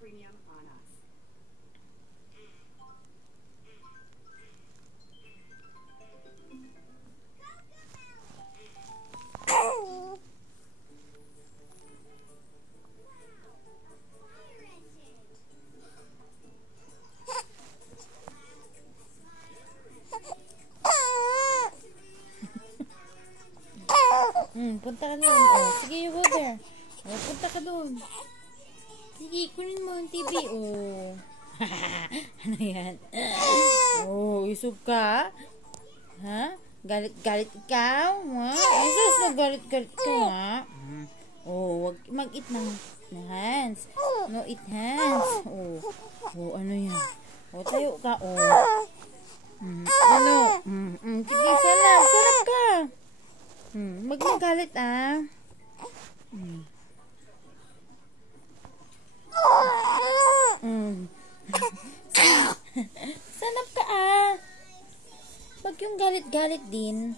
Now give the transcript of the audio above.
premium on us. Punta ka doon. Oh, sige, you go there. Oh, punta ka doon. Sige, kunin mo ang TV. Oh. Ano yan? Oh, isog ka? Ha? Galit ikaw? Ha? Isus na galit ka, ha? Oh, wag mag-eat ng hands. No eat hands. Oh. Oh, ano yan? Oh, tayo ka. Oh. Ano? Sige, sarap. Sarap ka. Magmagalit, ah. Sanap ka, ah. Wag yung galit-galit din.